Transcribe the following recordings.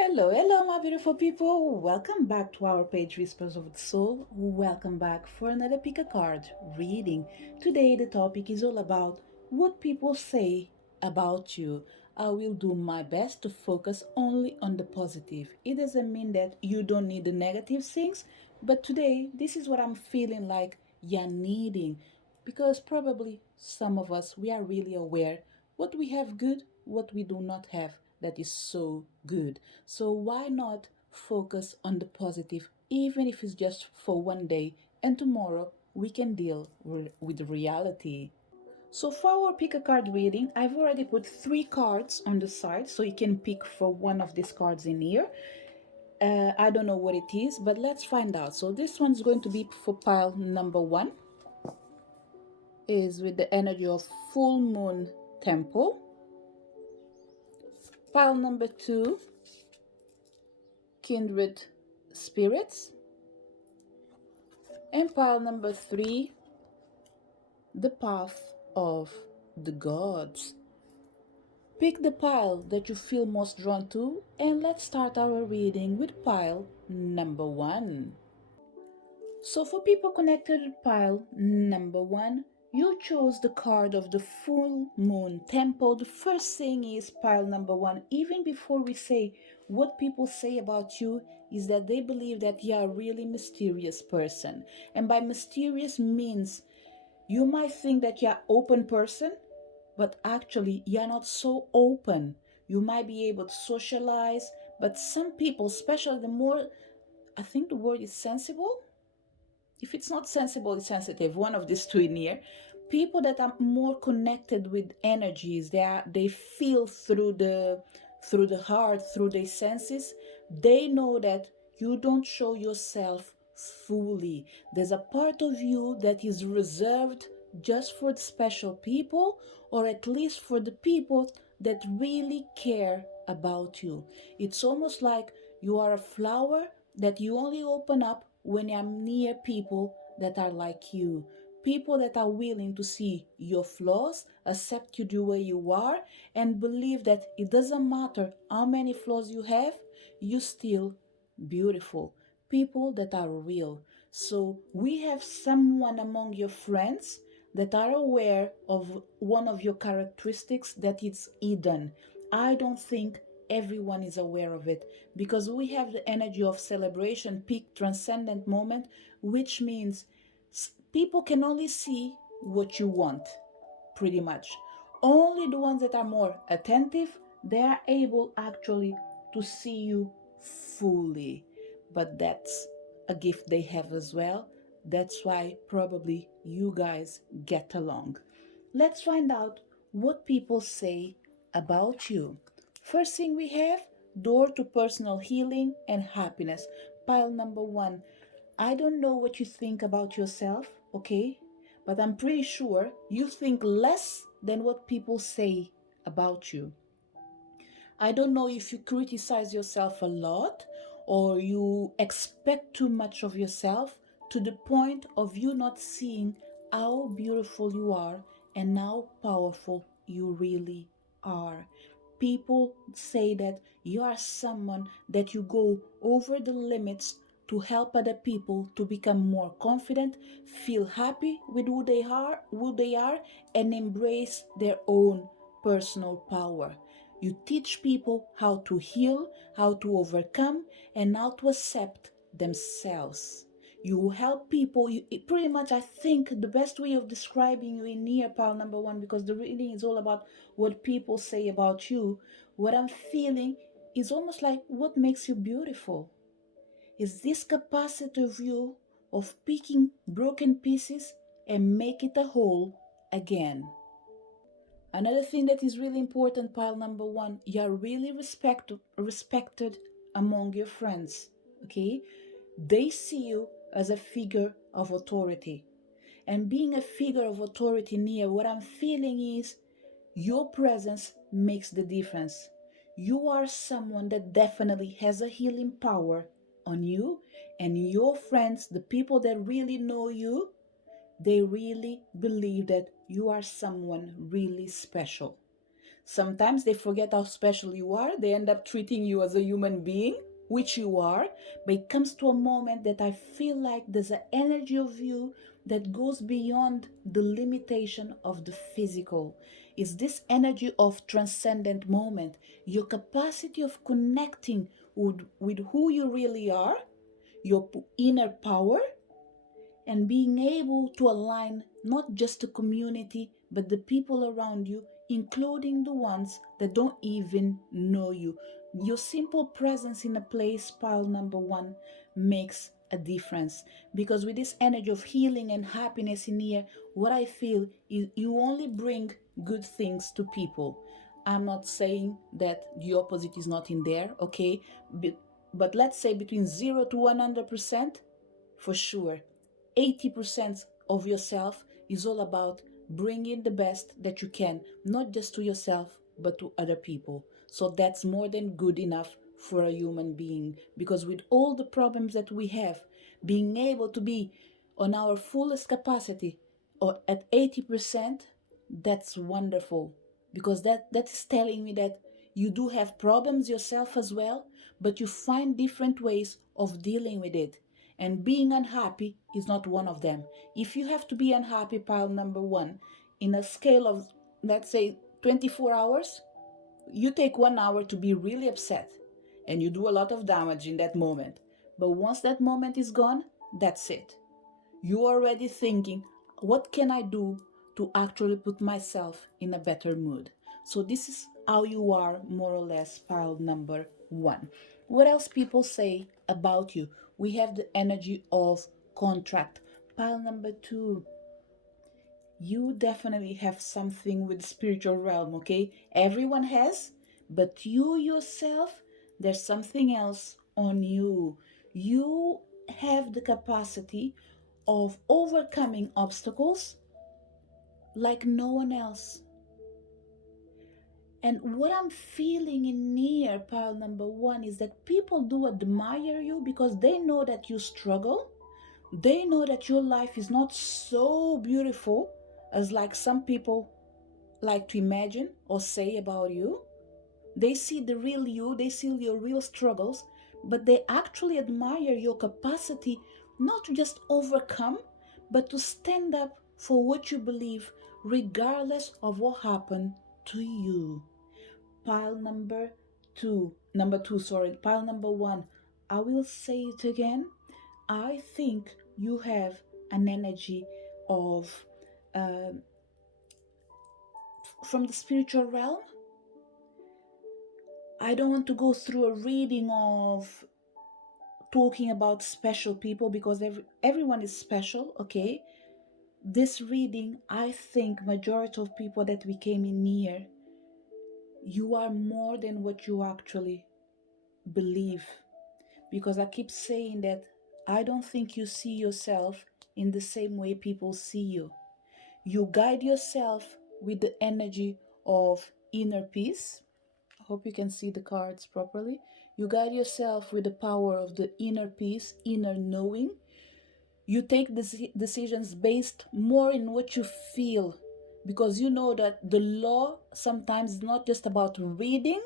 Hello, hello, my beautiful people. Welcome back to our page, Whispers of the Soul. Welcome back for another pick a card reading. Today, the topic is all about what people say about you. I will do my best to focus only on the positive. It doesn't mean that you don't need the negative things, but today, this is what I'm feeling like you're needing because probably some of us we are really aware what we have good, what we do not have that is so good. So why not focus on the positive, even if it's just for one day, and tomorrow we can deal with reality. So for our pick a card reading, I've already put three cards on the side, so you can pick for one of these cards in here. I don't know what it is, but let's find out. So this one's going to be for pile number one, is with the energy of full moon temple. Pile number two, kindred spirits. And pile number three, the path of the gods. Pick the pile that you feel most drawn to, and let's start our reading with pile number one. So, for people connected with pile number one, you chose the card of the full moon temple. The first thing is pile number one. Even before we say what people say about you, is that they believe that you are a really mysterious person. And by mysterious means, you might think that you're an open person, but actually you're not so open. You might be able to socialize, but some people, especially the more, I think the word is sensible, if it's not sensible, it's sensitive, one of these two in here. People that are more connected with energies, they feel through the heart, through their senses. They know that you don't show yourself fully. There's a part of you that is reserved just for the special people, or at least for the people that really care about you. It's almost like you are a flower that you only open up when you're near people that are like you. People that are willing to see your flaws, accept you the way you are, and believe that it doesn't matter how many flaws you have, you still beautiful. People that are real. So we have someone among your friends that are aware of one of your characteristics that it's hidden. I don't think everyone is aware of it because we have the energy of celebration, peak, transcendent moment, which means people can only see what you want, pretty much. Only the ones that are more attentive, they are able actually to see you fully. But that's a gift they have as well. That's why probably you guys get along. Let's find out what people say about you. First thing we have, door to personal healing and happiness. Pile number one. I don't know what you think about yourself, okay? But I'm pretty sure you think less than what people say about you. I don't know if you criticize yourself a lot or you expect too much of yourself to the point of you not seeing how beautiful you are and how powerful you really are. People say that you are someone that you go over the limits to help other people to become more confident, feel happy with who they are, and embrace their own personal power. You teach people how to heal, how to overcome, and how to accept themselves. You help people. Pretty much, I think the best way of describing you in here, pile number one, because the reading is all about what people say about you. What I'm feeling is almost like what makes you beautiful is this capacity of you of picking broken pieces and make it a whole again. Another thing that is really important, pile number one, you are really respected among your friends. Okay? They see you as a figure of authority. And being a figure of authority near, what I'm feeling is your presence makes the difference. You are someone that definitely has a healing power on you, and your friends, the people that really know you, they really believe that you are someone really special. Sometimes they forget how special you are. They end up treating you as a human being, which you are. But it comes to a moment that I feel like there's an energy of you that goes beyond the limitation of the physical. It's this energy of transcendent moment, your capacity of connecting with who you really are, your inner power, and being able to align not just the community but the people around you, including the ones that don't even know you. Your simple presence in a place, pile number one, makes a difference, because with this energy of healing and happiness in here, what I feel is you only bring good things to people. I'm not saying that the opposite is not in there, okay, but let's say between 0 to 100%, for sure 80% of yourself is all about bringing the best that you can, not just to yourself, but to other people. So that's more than good enough for a human being. Because with all the problems that we have, being able to be on our fullest capacity or at 80%, that's wonderful. Because that is telling me that you do have problems yourself as well, but you find different ways of dealing with it, and being unhappy is not one of them. If you have to be unhappy, pile number one, in a scale of, let's say, 24 hours, you take 1 hour to be really upset and you do a lot of damage in that moment. But once that moment is gone, that's it. You're already thinking, what can I do to actually put myself in a better mood? So this is how you are, more or less, pile number one. What else people say about you? We have the energy of contract. Pile number two, you definitely have something with the spiritual realm, okay? Everyone has, but you yourself, there's something else on you. You have the capacity of overcoming obstacles like no one else. And what I'm feeling in near pile number one is that people do admire you because they know that you struggle. They know that your life is not so beautiful as like some people like to imagine or say about you. They see the real you, they see your real struggles, but they actually admire your capacity not to just overcome, but to stand up for what you believe, regardless of what happened to you. Pile pile number one. I will say it again. I think you have an energy of, uh, from the spiritual realm. I don't want to go through a reading of talking about special people because everyone is special, okay? This reading, I think majority of people that we came in here, you are more than what you actually believe. Because I keep saying that I don't think you see yourself in the same way people see you. You guide yourself with the energy of inner peace. I hope you can see the cards properly. You guide yourself with the power of the inner peace, inner knowing. You take decisions based more in what you feel, because you know that the law sometimes is not just about reading,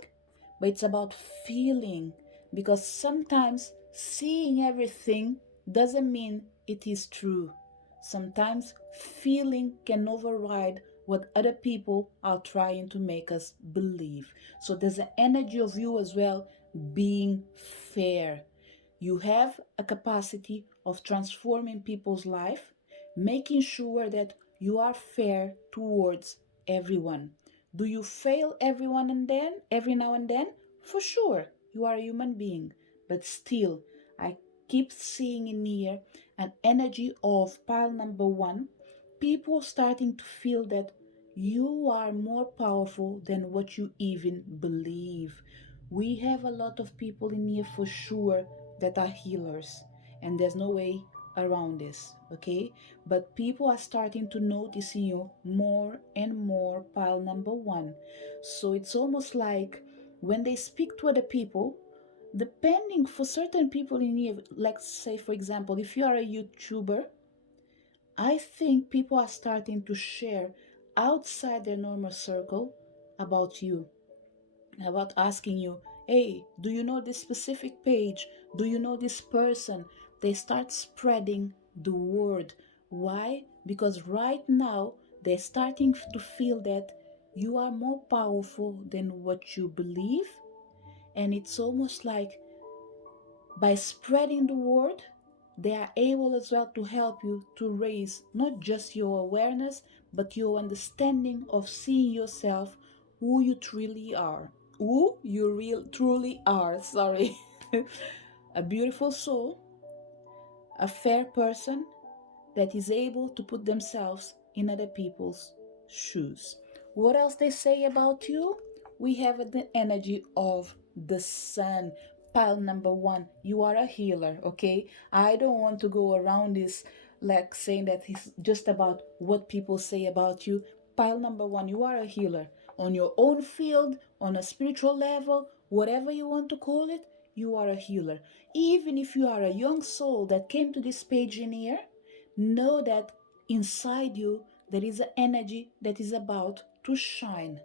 but it's about feeling. Because sometimes seeing everything doesn't mean it is true. Sometimes feeling can override what other people are trying to make us believe. So there's an energy of you as well being fair. You have a capacity of transforming people's life, making sure that you are fair towards everyone. Do you fail everyone and then, every now and then? For sure, you are a human being. But still, I keep seeing in here an energy of pile number one, people starting to feel that you are more powerful than what you even believe. We have a lot of people in here for sure that are healers, and there's no way around this, okay? But people are starting to notice in you more and more, pile number one. So it's almost like when they speak to other people, depending for certain people in here, like say for example, if you are a YouTuber, I think people are starting to share outside their normal circle about you, about asking you, hey, do you know this specific page? Do you know this person? They start spreading the word. Why? Because right now they're starting to feel that you are more powerful than what you believe. And it's almost like by spreading the word, they are able as well to help you to raise not just your awareness, but your understanding of seeing yourself, who you truly are. Who you real truly are, sorry. A beautiful soul, a fair person that is able to put themselves in other people's shoes. What else they say about you? We have the energy of the sun. Pile number one, you are a healer, okay? I don't want to go around this like saying that it's just about what people say about you. Pile number one, you are a healer. On your own field, on a spiritual level, whatever you want to call it, you are a healer. Even if you are a young soul that came to this page in here, know that inside you there is an energy that is about to shine.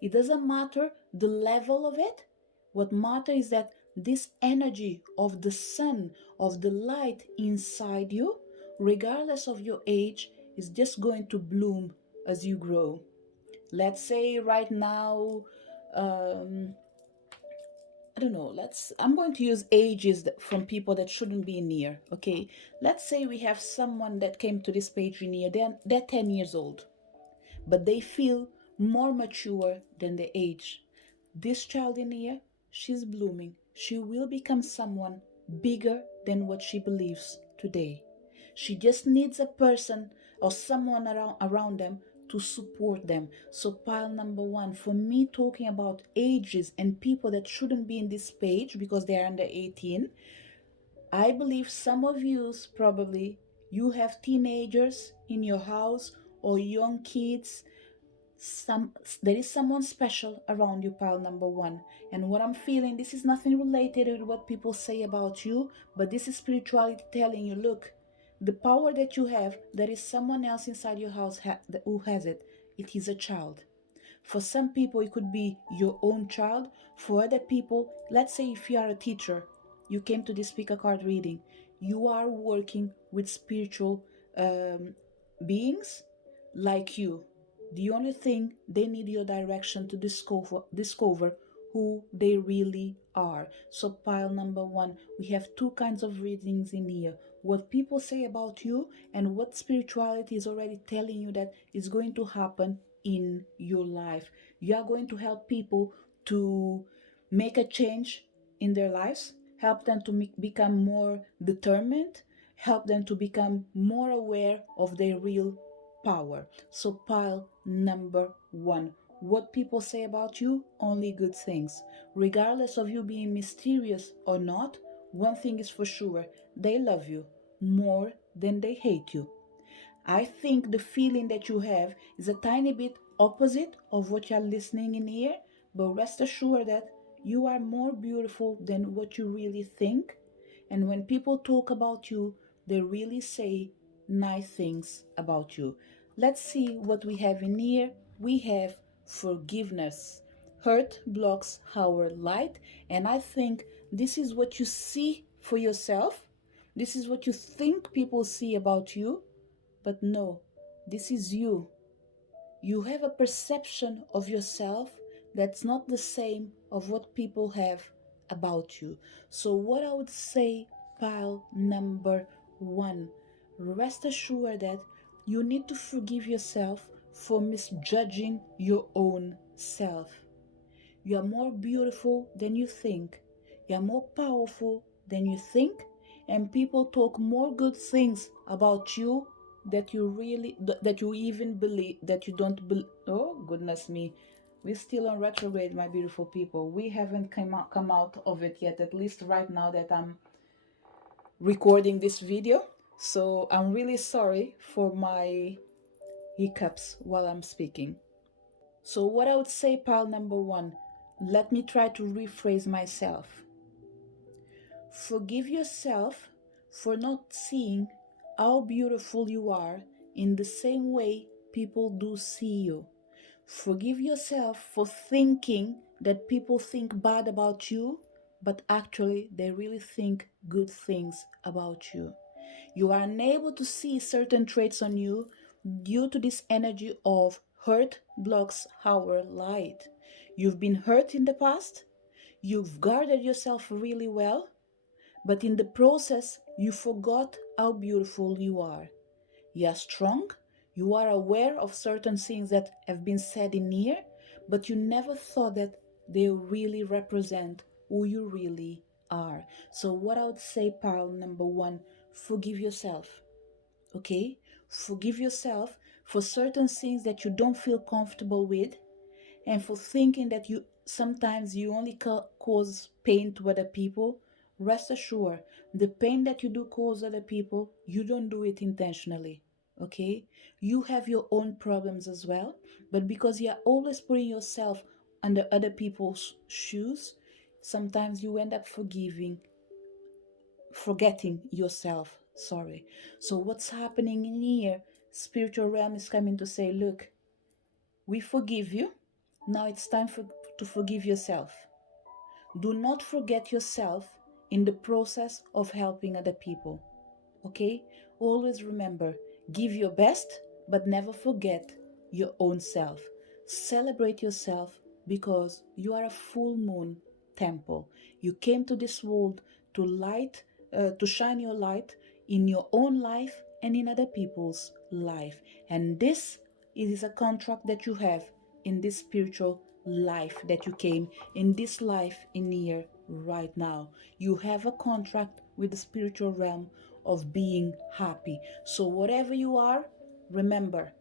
It doesn't matter the level of it. What matters is that this energy of the sun, of the light inside you, regardless of your age, is just going to bloom as you grow. Let's say right now, um, I don't know, I'm going to use ages from people that shouldn't be near, okay? Let's say we have someone that came to this page near, they're 10 years old, but they feel more mature than the age. This child in here, she's blooming. She will become someone bigger than what she believes today. She just needs a person or someone around them to support them. So, pile number one, for me, talking about ages and people that shouldn't be in this page because they are under 18, I believe some of you probably you have teenagers in your house or young kids. some there is someone special around you, pile number one. And what I'm feeling, this is nothing related with what people say about you, but this is spirituality telling you, look, the power that you have, there is someone else inside your house who has it. It is a child. For some people, it could be your own child. For other people, let's say if you are a teacher, you came to this speaker card reading, you are working with spiritual um, beings like you. The only thing, they need your direction to discover who they really are. So, pile number one, we have two kinds of readings in here: what people say about you and what spirituality is already telling you that is going to happen in your life. You are going to help people to make a change in their lives, help them to become more determined, help them to become more aware of their real power. So, pile number one, what people say about you, only good things. Regardless of you being mysterious or not, one thing is for sure: they love you more than they hate you. I think the feeling that you have is a tiny bit opposite of what you're listening in here, but rest assured that you are more beautiful than what you really think. And when people talk about you, they really say nice things about you. Let's see what we have in here. We have forgiveness. Hurt blocks our light, and I think this is what you see for yourself. This is what you think people see about you, but no, this is you. You have a perception of yourself that's not the same of what people have about you. So what I would say, pile number one, rest assured that you need to forgive yourself for misjudging your own self. You are more beautiful than you think. You are more powerful than you think. And people talk more good things about you that you even believe that you don't believe. Oh goodness me, we're still on retrograde, my beautiful people. We haven't come out of it yet, at least right now that I'm recording this video. So I'm really sorry for my hiccups while I'm speaking. So, what I would say, pile number one, let me try to rephrase myself. Forgive yourself for not seeing how beautiful you are in the same way people do see you. Forgive yourself for thinking that people think bad about you, but actually they really think good things about you. You are unable to see certain traits on you due to this energy of hurt blocks our light. You've been hurt in the past, you've guarded yourself really well, but in the process, you forgot how beautiful you are. You are strong, you are aware of certain things that have been said in here, but you never thought that they really represent who you really are. So, what I would say, pile number one, forgive yourself, okay? Forgive yourself for certain things that you don't feel comfortable with, and for thinking that you sometimes you only cause pain to other people. Rest assured, the pain that you do cause other people, you don't do it intentionally. Okay, you have your own problems as well, but because you're always putting yourself under other people's shoes, sometimes you end up forgetting yourself. Sorry. So what's happening in here? Spiritual realm is coming to say, look, we forgive you. Now it's time to forgive yourself. Do not forget yourself in the process of helping other people. Okay? Always remember, give your best, but never forget your own self. Celebrate yourself because you are a full moon temple. You came to this world to to shine your light in your own life and in other people's life. And this is a contract that you have in this spiritual life that you came in this life in here right now. You have a contract with the spiritual realm of being happy. So, whatever you are, remember,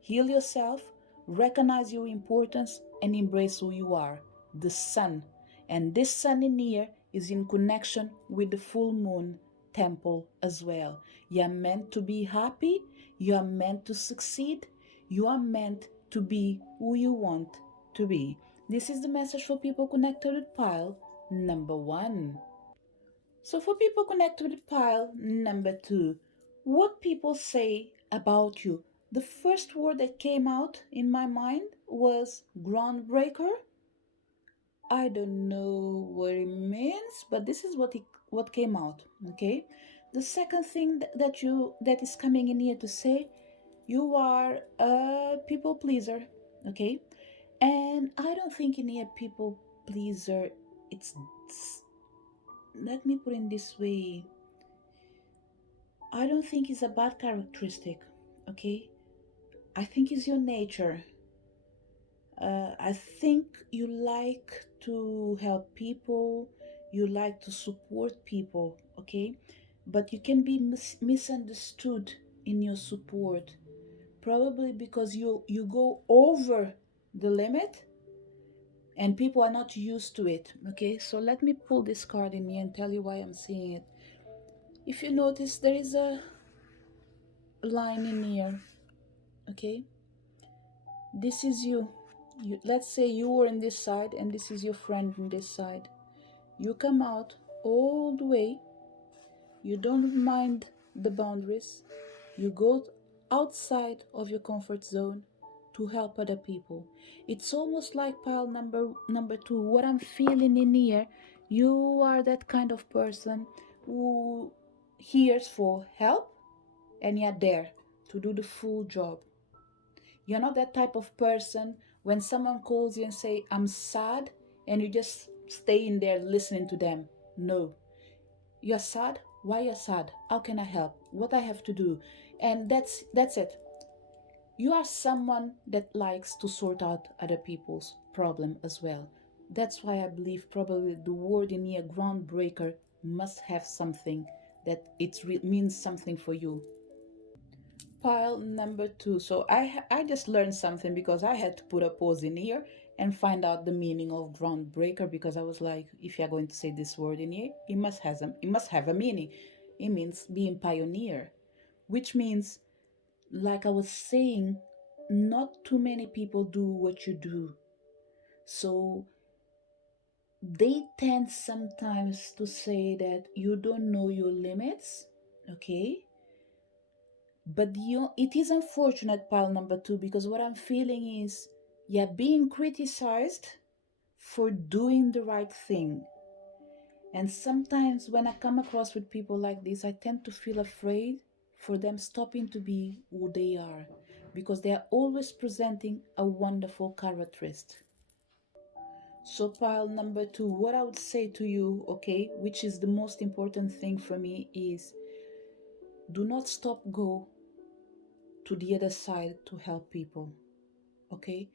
heal yourself, recognize your importance, and embrace who you are, the sun. And this sun in here is in connection with the full moon temple as well. You are meant to be happy, you are meant to succeed, you are meant to be who you want to be. This is the message for people connected with pile number one. So, for people connected with pile number two, what people say about you. The first word that came out in my mind was groundbreaker. I don't know what it means, but this is what came out. Okay. The second thing that is coming in here to say, you are a people pleaser. Okay, and I don't think in here people pleaser. It's let me put it this way. I don't think it's a bad characteristic, okay? I think it's your nature. I think you like to help people, you like to support people, okay? But you can be misunderstood in your support, probably because you go over the limit and people are not used to it, okay? So let me pull this card in here and tell you why I'm seeing it. If you notice, there is a line in here, okay? This is you. Let's say you were in this side and this is your friend in this side. You come out all the way. You don't mind the boundaries. You go outside of your comfort zone to help other people. It's almost like pile number two. What I'm feeling in here, you are that kind of person who hears for help and you're there to do the full job. You're not that type of person when someone calls you and say, I'm sad, and you just stay in there listening to them. No. You're sad? Why you're sad? How can I help? What I have to do? And that's it. You are someone that likes to sort out other people's problem as well. That's why I believe probably the word in here, groundbreaker, must have something that means something for you. Pile number two. So I just learned something because I had to put a pause in here and find out the meaning of groundbreaker, because I was like, if you're going to say this word in here, it must have a meaning. It means being pioneer, which means, like I was saying, not too many people do what you do. So they tend sometimes to say that you don't know your limits, okay? But it is unfortunate, pile number two, because what I'm feeling is You're being criticized for doing the right thing. And sometimes when I come across with people like this, I tend to feel afraid for them stopping to be who they are, because they are always presenting a wonderful characteristic. So, pile number two, what I would say to you, okay, which is the most important thing for me, is do not stop go to the other side to help people, okay?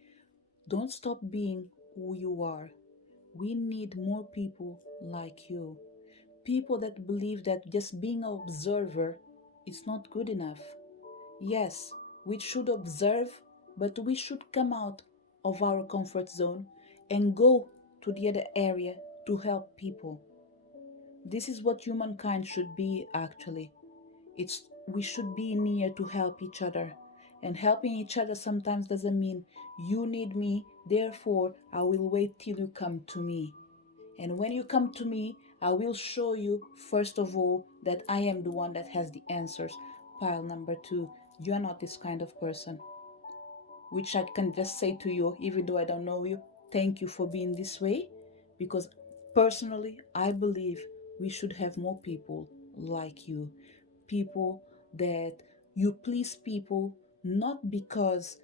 Don't stop being who you are. We need more people like you. People that believe that just being an observer is not good enough. Yes, we should observe, but we should come out of our comfort zone and go to the other area to help people. This is what humankind should be actually. It's we should be near to help each other. And helping each other sometimes doesn't mean you need me, therefore I will wait till you come to me. And when you come to me, I will show you, first of all, that I am the one that has the answers. Pile number two, you are not this kind of person. Which I can just say to you, even though I don't know you, thank you for being this way. Because personally, I believe we should have more people like you. People that you please people, not because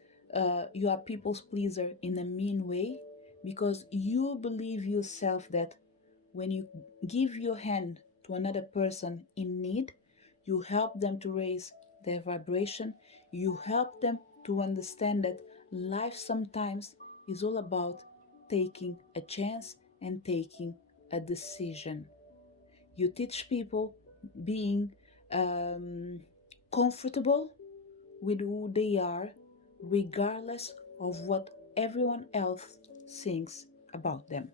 you are people's pleaser in a mean way, because you believe yourself that when you give your hand to another person in need, you help them to raise their vibration, you help them to understand that life sometimes is all about taking a chance and taking a decision. You teach people being um, comfortable with who they are, regardless of what everyone else thinks about them.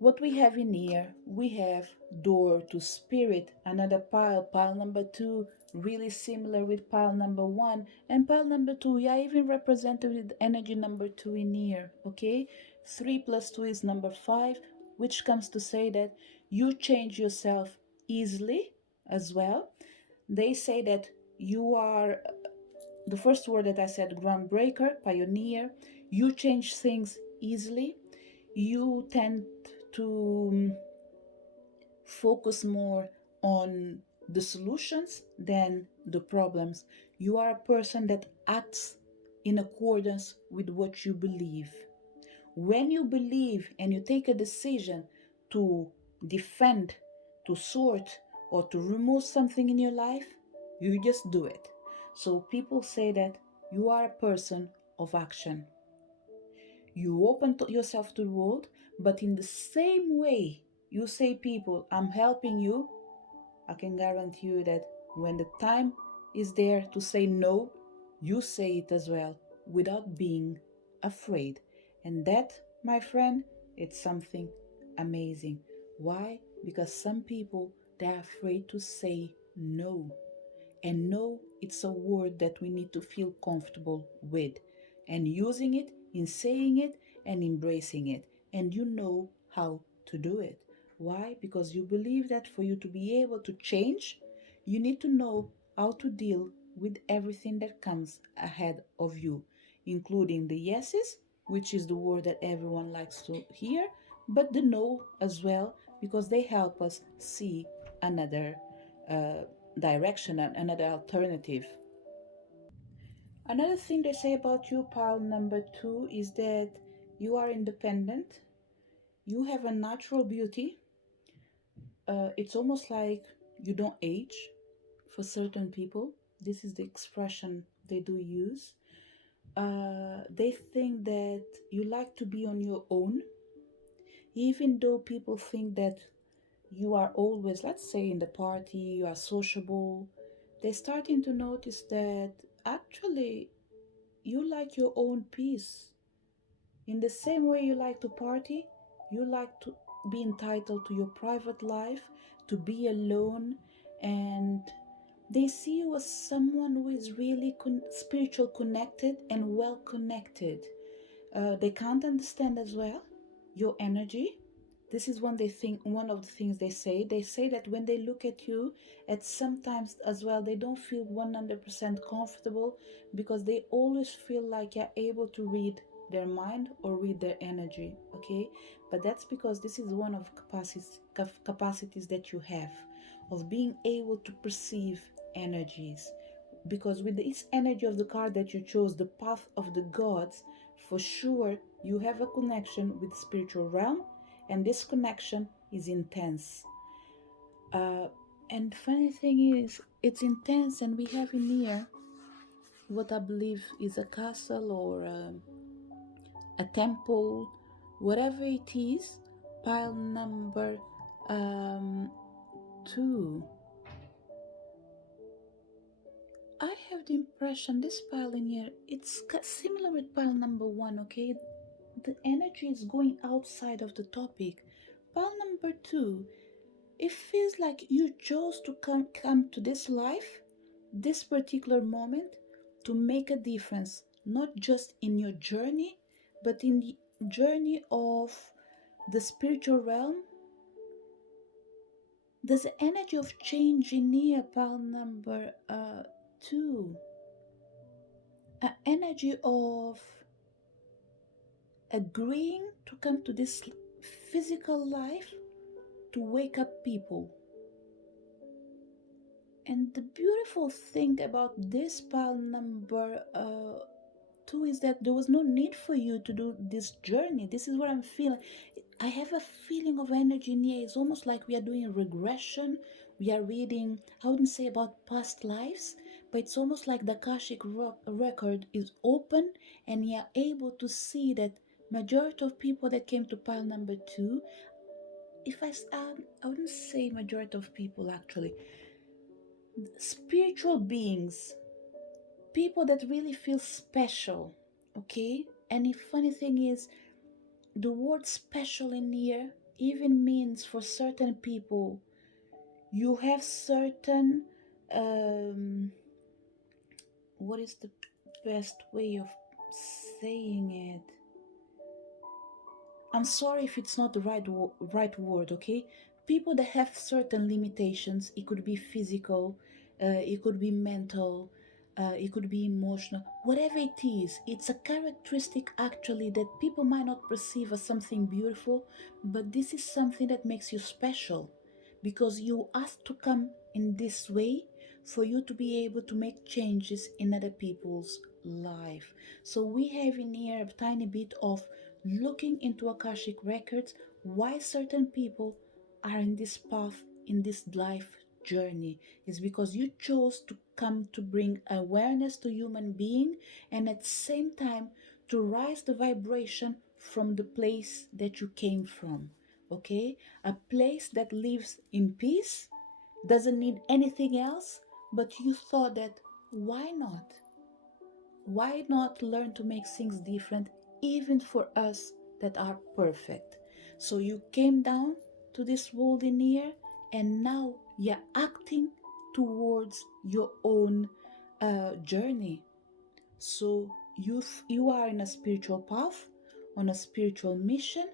What we have in here, we have door to spirit, another pile, pile number two, really similar with pile number one, and pile number two, yeah, even represented with energy number two in here, okay? 3 plus 2 is number 5, which comes to say that you change yourself easily as well. They say that you are the first word that I said, groundbreaker, pioneer. You change things easily. You tend to focus more on the solutions than the problems. You are a person that acts in accordance with what you believe. When you believe and you take a decision to defend, to sort, or to remove something in your life, you just do it. So people say that you are a person of action. You open yourself to the world, but in the same way you say, people, I'm helping you, I can guarantee you that when the time is there to say no, you say it as well without being afraid. And that, my friend, it's something amazing. Why? Because some people, they're afraid to say no. And no, it's a word that we need to feel comfortable with and using it, in saying it and embracing it. And you know how to do it. Why? Because you believe that for you to be able to change, you need to know how to deal with everything that comes ahead of you, including the yeses, which is the word that everyone likes to hear, but the no as well, because they help us see another uh, direction and another alternative. Another thing they say about you, pile number two, is that you are independent, you have a natural beauty. It's almost like you don't age for certain people. This is the expression they do use. They think that you like to be on your own, even though people think that you are always, let's say, in the party, you are sociable. They're starting to notice that actually you like your own peace. In the same way you like to party, you like to be entitled to your private life, to be alone, and they see you as someone who is really spiritual connected and well connected. They can't understand as well your energy. This is one of the things they say. They say that when they look at you, at sometimes as well, they don't feel 100% comfortable, because they always feel like you're able to read their mind or read their energy, okay? But that's because this is one of capacities that you have of being able to perceive energies. Because with this energy of the card that you chose, the path of the gods, for sure you have a connection with the spiritual realm, and this connection is intense. uh, and funny thing is, it's intense, and we have in here what I believe is a castle or a temple, whatever it is. Pile number um, 2. I have the impression this pile in here, it's similar with pile number 1, okay? The energy is going outside of the topic. Pile number 2, it feels like you chose to come to this life, this particular moment, to make a difference, not just in your journey, but in the journey of the spiritual realm. There's an energy of change in here, pile number 2. An energy of agreeing to come to this physical life to wake up people. And the beautiful thing about this pile number 2 is that there was no need for you to do this journey. This is what I'm feeling. I have a feeling of energy in here. It's almost like we are doing a regression. We are reading, I wouldn't say about past lives, but it's almost like the Akashic record is open, and you are able to see that majority of people that came to pile number 2, if I wouldn't say majority of people actually, spiritual beings, people that really feel special, okay? And the funny thing is, the word special in here even means for certain people, you have certain, um, what is the best way of saying it? I'm sorry if it's not the right word, okay? People that have certain limitations, it could be physical, it could be mental, it could be emotional, whatever it is, it's a characteristic actually that people might not perceive as something beautiful, but this is something that makes you special because you asked to come in this way for you to be able to make changes in other people's life. So we have in here a tiny bit of looking into Akashic records, why certain people are in this path, in this life journey, is because you chose to come to bring awareness to human being, and at the same time to rise the vibration from the place that you came from. Okay, a place that lives in peace, doesn't need anything else, but you thought that why not? Why not learn to make things different, even for us that are perfect? So you came down to this world in here, and now you're acting towards your own journey. So you are in a spiritual path, on a spiritual mission,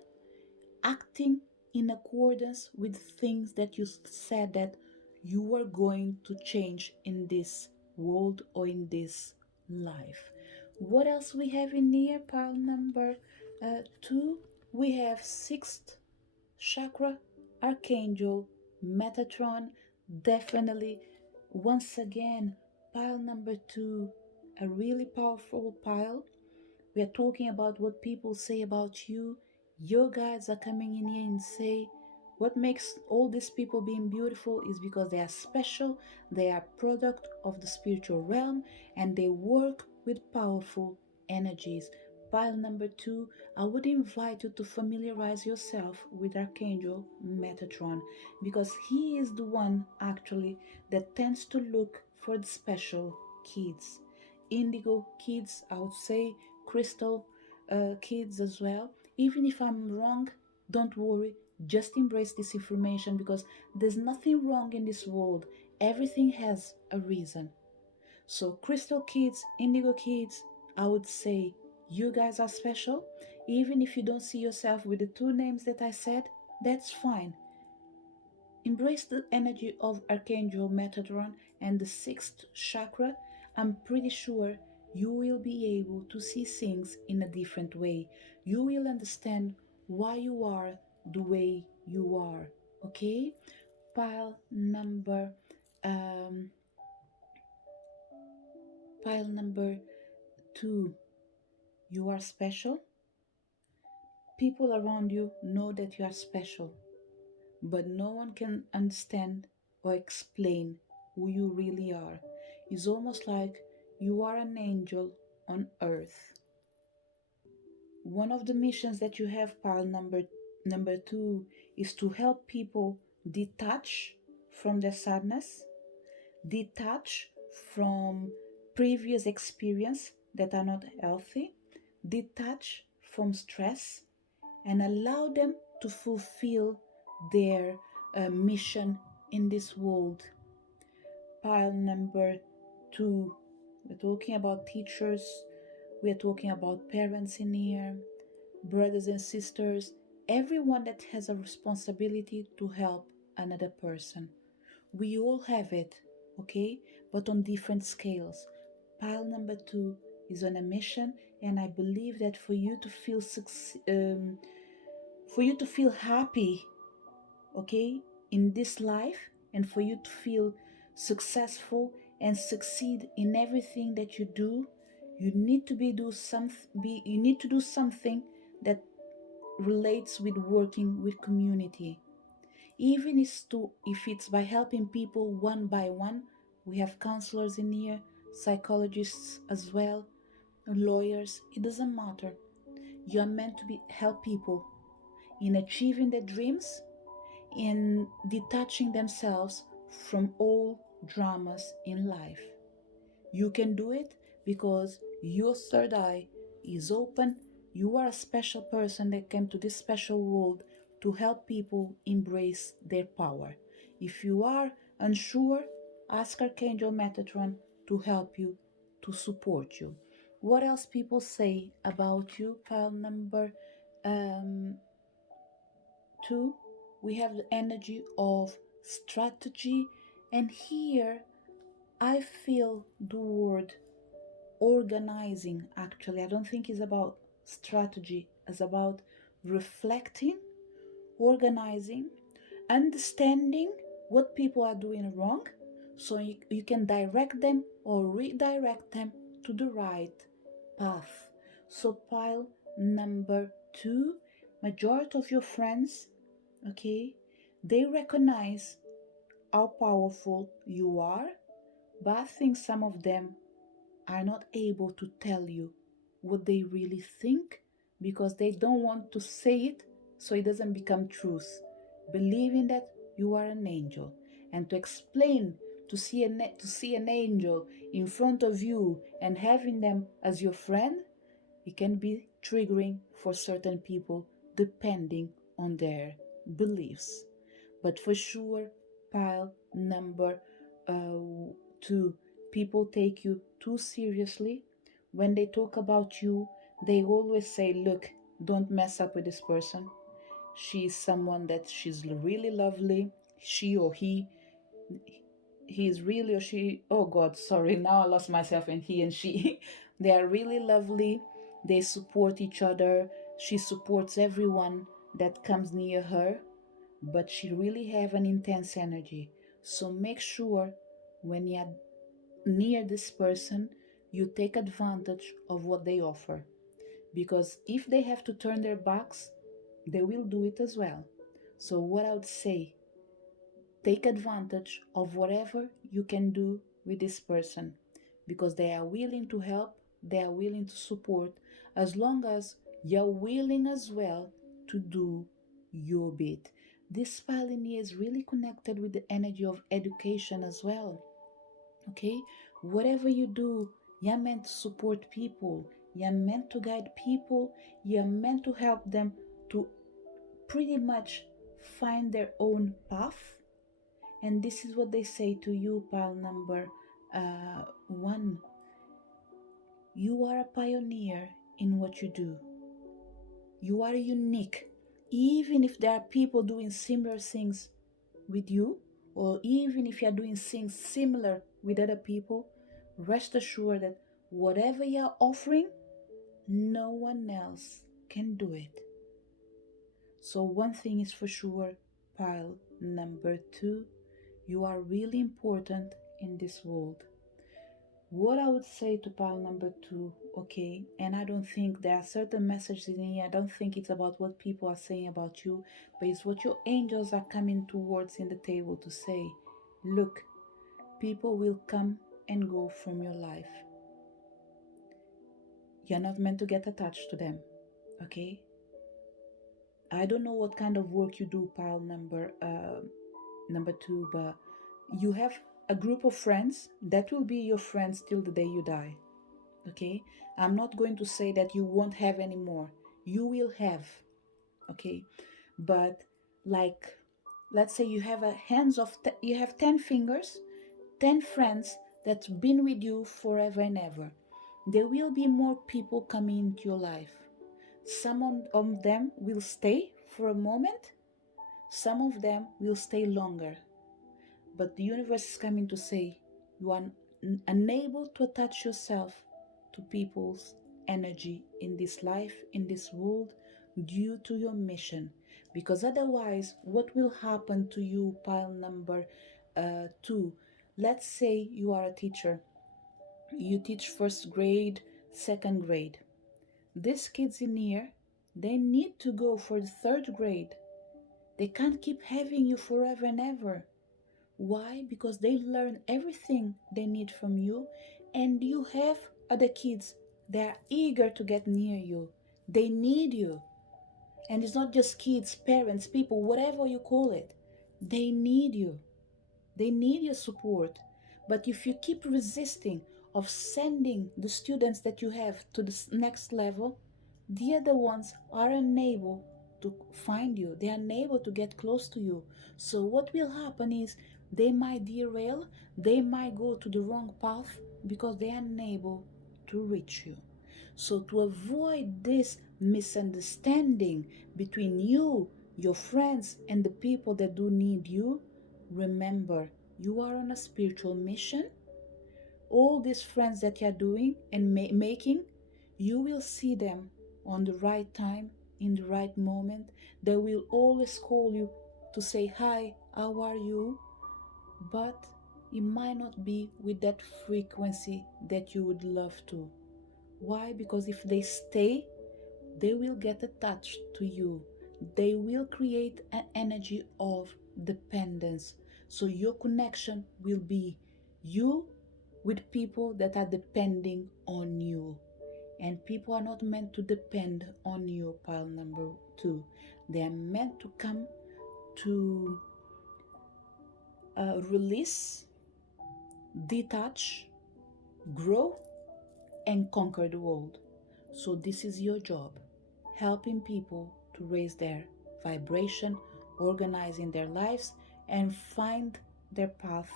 acting in accordance with things that you said that you were going to change in this world or in this life. What else we have in here? Pile number 2. We have sixth chakra, archangel, Metatron. Definitely, once again, pile number 2, a really powerful pile. We are talking about what people say about you. Your guides are coming in here and say what makes all these people being beautiful is because they are special, they are product of the spiritual realm, and they work with powerful energies. Pile number 2, I would invite you to familiarize yourself with Archangel Metatron, because he is the one actually that tends to look for the special kids. Indigo kids, I would say crystal kids as well. Even if I'm wrong, don't worry, just embrace this information because there's nothing wrong in this world. Everything has a reason. So, crystal kids, indigo kids, I would say you guys are special. Even if you don't see yourself with the two names that I said, that's fine. Embrace the energy of Archangel Metatron and the sixth chakra. I'm pretty sure you will be able to see things in a different way. You will understand why you are the way you are. Okay? Pile number um, pile number 2. You are special. People around you know that you are special, but no one can understand or explain who you really are. It's almost like you are an angel on earth. One of the missions that you have, pile number 2, is to help people detach from their sadness, detach from previous experience that are not healthy, detach from stress, and allow them to fulfill their mission in this world. Pile number 2, we're talking about teachers, we're talking about parents in here, brothers and sisters, everyone that has a responsibility to help another person. We all have it, okay? But on different scales. Pile number 2 is on a mission, and I believe that for you to feel for you to feel happy, okay, in this life, and for you to feel successful and succeed in everything that you do, you need to you need to do something that relates with working with community. Even if it's by helping people one by one. We have counselors in here, psychologists as well, lawyers. It doesn't matter. You are meant to be help people in achieving their dreams, in detaching themselves from all dramas in life. You can do it because your third eye is open. You are a special person that came to this special world to help people embrace their power. If you are unsure, ask Archangel Metatron to help you, to support you. What else people say about you? Pile number um, 2, we have the energy of strategy, and here I feel the word organizing. Actually, I don't think it's about strategy, it's about reflecting, organizing, understanding what people are doing wrong, so you can direct them or redirect them to the right path. So pile number 2, majority of your friends, okay, they recognize how powerful you are, but I think some of them are not able to tell you what they really think because they don't want to say it so it doesn't become truth. Believing that you are an angel, and to explain, to see an angel in front of you and having them as your friend, it can be triggering for certain people depending on their beliefs. But for sure, pile number 2, people take you too seriously. When they talk about you, they always say, look, don't mess up with this person. She's someone that she's really lovely. She or he is really, or she, oh God, sorry, now I lost myself in he and she. They are really lovely. They support each other. She supports everyone that comes near her, but she really have an intense energy. So make sure when you're near this person, you take advantage of what they offer, because if they have to turn their backs, they will do it as well. So what I would say, take advantage of whatever you can do with this person, because they are willing to help, they are willing to support, as long as you're willing as well to do your bit. This pioneer is really connected with the energy of education as well. Okay, whatever you do, you're meant to support people, you're meant to guide people, you're meant to help them to pretty much find their own path. And this is what they say to you, pile number 1. You are a pioneer in what you do. You are unique. Even if there are people doing similar things with you, or even if you are doing things similar with other people, rest assured that Whatever you're offering, no one else can do it. So, one thing is for sure, pile number two, you are really important in this world. What I would say to pile number two, okay, and I don't think there are certain messages in here, I don't think it's about what people are saying about you, but it's what your angels are coming towards in the table to say. Look, people will come and go from your life. You're not meant to get attached to them, okay? I don't know what kind of work you do, pile number two, but you have a group of friends that will be your friends till the day you die. Okay, I'm not going to say that you won't have any more. You will have, okay, but like, let's say you have you have 10 fingers, 10 friends that's been with you forever and ever. There will be more people coming into your life. Some of them will stay for a moment, some of them will stay longer. But the universe is coming to say you are unable to attach yourself to people's energy in this life, in this world, due to your mission. Because otherwise, what will happen to you, pile number two? Let's say you are a teacher, you teach first grade, second grade. These kids in here, they need to go for the third grade. They can't keep having you forever and ever. Why? Because they learn everything they need from you, and you have other kids. They are eager to get near you. They need you. And it's not just kids, parents, people, whatever you call it. They need you. They need your support. But if you keep resisting of sending the students that you have to the next level, the other ones are unable to find you. They are unable to get close to you. So what will happen is they might derail, they might go to the wrong path because they are unable to reach you. So to avoid this misunderstanding between you, your friends, and the people that do need you, remember, you are on a spiritual mission. All these friends that you're doing and making, you will see them on the right time, in the right moment. They will always call you to say, "Hi, how are you?" But it might not be with that frequency that you would love to. Why? Because if they stay, they will get attached to you. They will create an energy of dependence. So your connection will be you with people that are depending on you. And people are not meant to depend on you, pile number two. They are meant to come to release, detach, grow, and conquer the world. So this is your job, helping people to raise their vibration, organizing their lives, and find their path,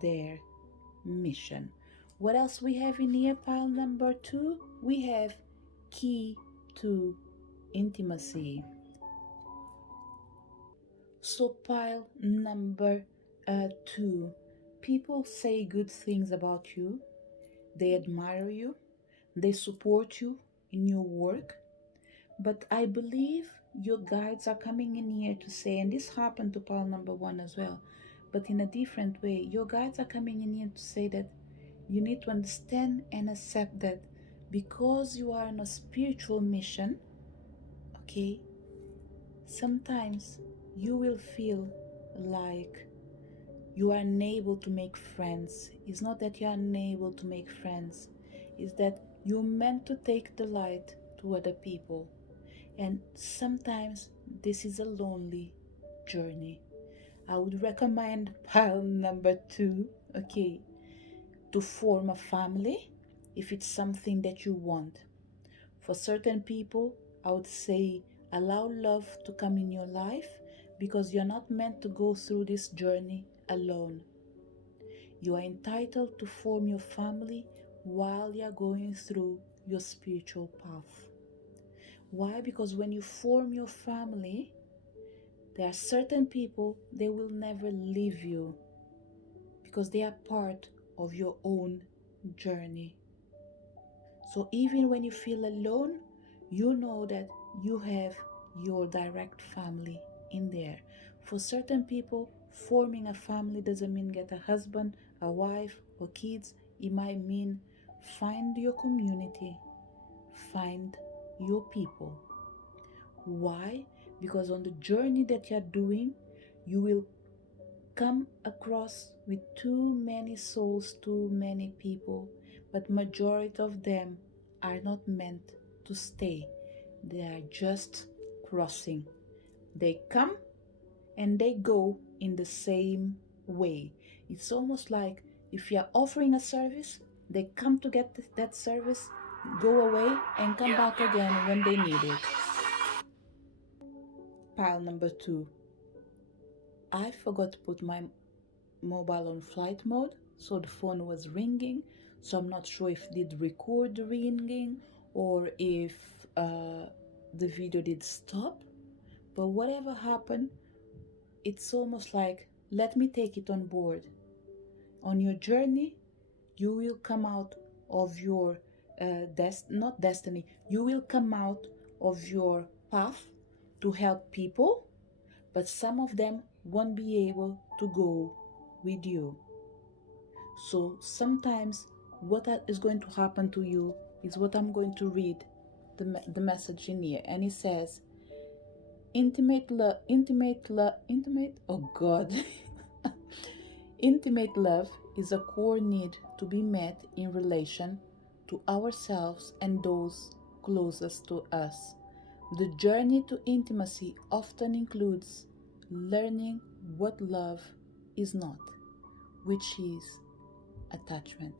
their mission. What else we have in here, pile number two? We have key to intimacy. So pile number two, people say good things about you. They admire you. They support you in your work. But I believe your guides are coming in here to say, and this happened to pile number one as well, but in a different way. Your guides are coming in here to say that you need to understand and accept that because you are on a spiritual mission, okay, sometimes you will feel like you are unable to make friends. It's not that you are unable to make friends, it's that you're meant to take the light to other people. And sometimes this is a lonely journey. I would recommend pile number two, okay, to form a family if it's something that you want. For certain people, I would say allow love to come in your life because you're not meant to go through this journey alone. You are entitled to form your family while you're going through your spiritual path. Why? Because when you form your family, there are certain people, they will never leave you because they are part of your own journey. So even when you feel alone, you know that you have your direct family in there. For certain people, forming a family doesn't mean get a husband, a wife, or kids. It might mean find your community, find your people. Why? Because on the journey that you're doing, you will come across with too many souls, too many people, but majority of them are not meant to stay. They are just crossing. They come and they go in the same way. It's almost like if you're offering a service, they come to get that service, go away, and come back again when they need it. Pile number 2. I forgot to put my mobile on flight mode, so the phone was ringing. So I'm not sure if it did record the ringing or if the video did stop. But whatever happened, it's almost like, let me take it on board. On your journey, you will come out of your not destiny. You will come out of your path to help people, but some of them won't be able to go with you. So sometimes what is going to happen to you is what I'm going to read the message in here. And it says, oh God. Intimate love is a core need to be met in relation to ourselves and those closest to us. The journey to intimacy often includes learning what love is not, which is attachment.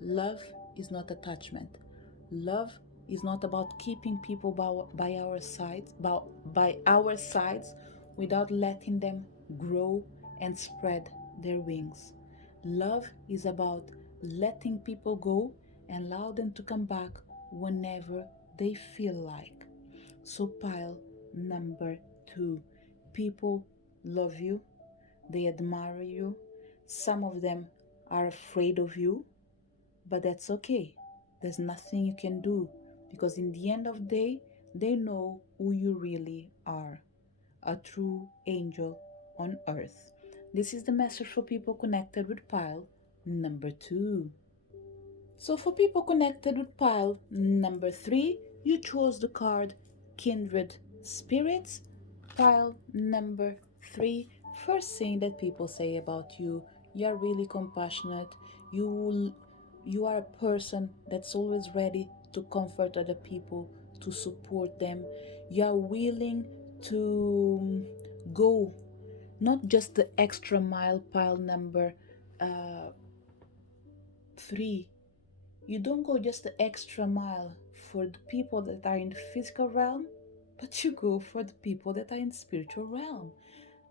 Love is not attachment. Love is not about keeping people by our sides without letting them grow and spread their wings. Love is about letting people go and allow them to come back whenever they feel like. So pile number 2. People love you. They admire you. Some of them are afraid of you, but that's okay. There's nothing you can do because in the end of the day, they know who you really are, a true angel on earth. This is the message for people connected with pile number 2. So for people connected with pile number 3, you chose the card Kindred Spirits. Pile number 3, first thing that people say about you, you're really compassionate. You are a person that's always ready to comfort other people, to support them. You are willing to go not just the extra mile. Pile number 3, you don't go just the extra mile for the people that are in the physical realm, but you go for the people that are in the spiritual realm.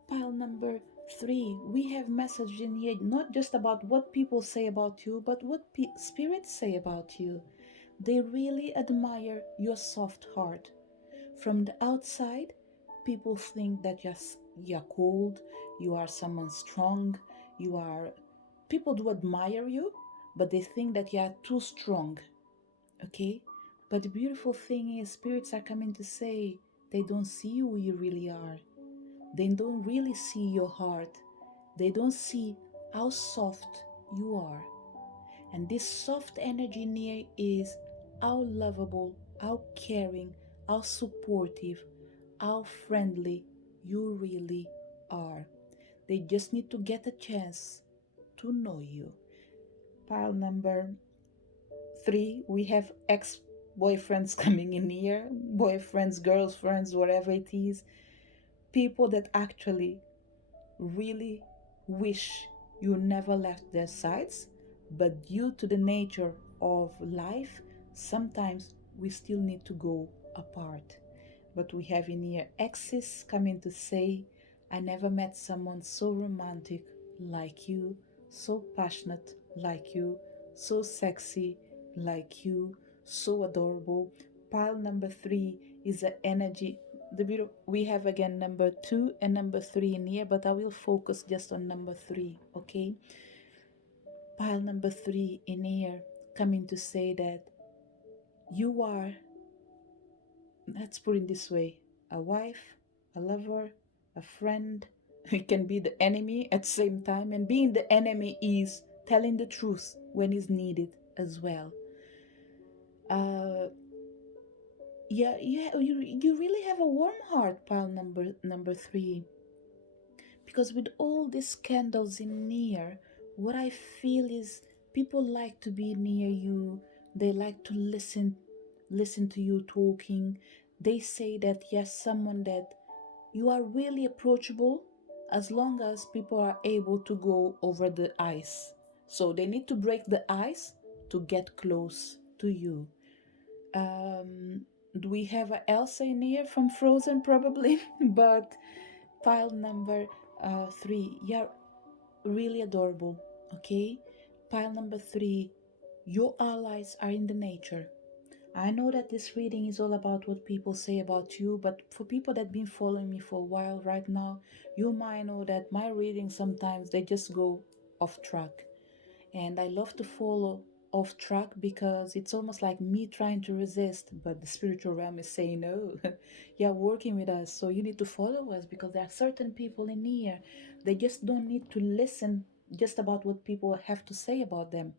Pile number 3, we have message in here not just about what people say about you, but what spirits say about you. They really admire your soft heart. From the outside, people think that you're cold, you are someone strong, people do admire you, but they think that you are too strong. Okay? But the beautiful thing is, spirits are coming to say they don't see who you really are. They don't really see your heart. They don't see how soft you are. And this soft energy near is how lovable, how caring, how supportive, how friendly you really are. They just need to get a chance to know you. Pile number 3, we have ex-boyfriends coming in here, boyfriends, girlfriends, whatever it is, people that actually really wish you never left their sides, but due to the nature of life, sometimes we still need to go apart. But we have in here exes coming to say, I never met someone so romantic like you, so passionate like you, so sexy like you, so adorable. Pile number 3 is the energy. We have again number 2 and number 3 in here, but I will focus just on number 3, okay? Pile number 3 in here coming to say that You are, let's put it this way, a wife, a lover, a friend. It can be the enemy at the same time, and being the enemy is telling the truth when it's needed as well. Uh, you really have a warm heart, pile number three, because with all these candles in near, what I feel is people like to be near you. They like to listen to you talking. They say that yes, someone that you are really approachable as long as people are able to go over the ice. So they need to break the ice to get close to you. Um, do we have a Elsa in here from Frozen? Probably, but pile number three, you're really adorable. Okay, pile number three, your allies are in the nature. I know that this reading is all about what people say about you, but for people that been following me for a while right now, you might know that my readings sometimes they just go off track. And I love to follow off track because it's almost like me trying to resist, but the spiritual realm is saying no. You're working with us, so you need to follow us because there are certain people in here. They just don't need to listen just about what people have to say about them.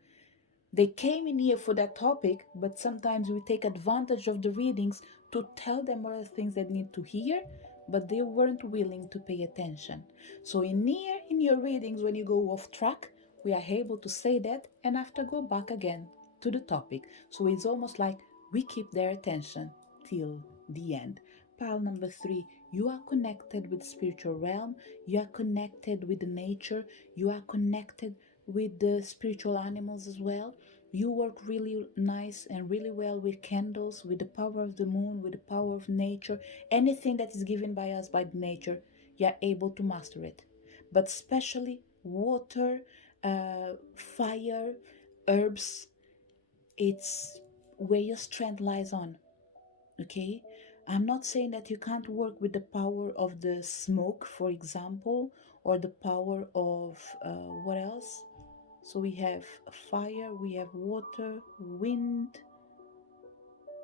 They came in here for that topic, but sometimes we take advantage of the readings to tell them other things they need to hear, but they weren't willing to pay attention. So in here, in your readings, when you go off track, we are able to say that and after go back again to the topic. So it's almost like we keep their attention till the end. Pile number three, you are connected with spiritual realm, you are connected with the nature, you are connected with the spiritual animals as well. You work really nice and really well with candles, with the power of the moon, with the power of nature. Anything that is given by us by nature, you're able to master it. But especially water, fire, herbs, it's where your strength lies on. Okay, I'm not saying that you can't work with the power of the smoke, for example, or the power of what else. So we have fire, we have water, wind.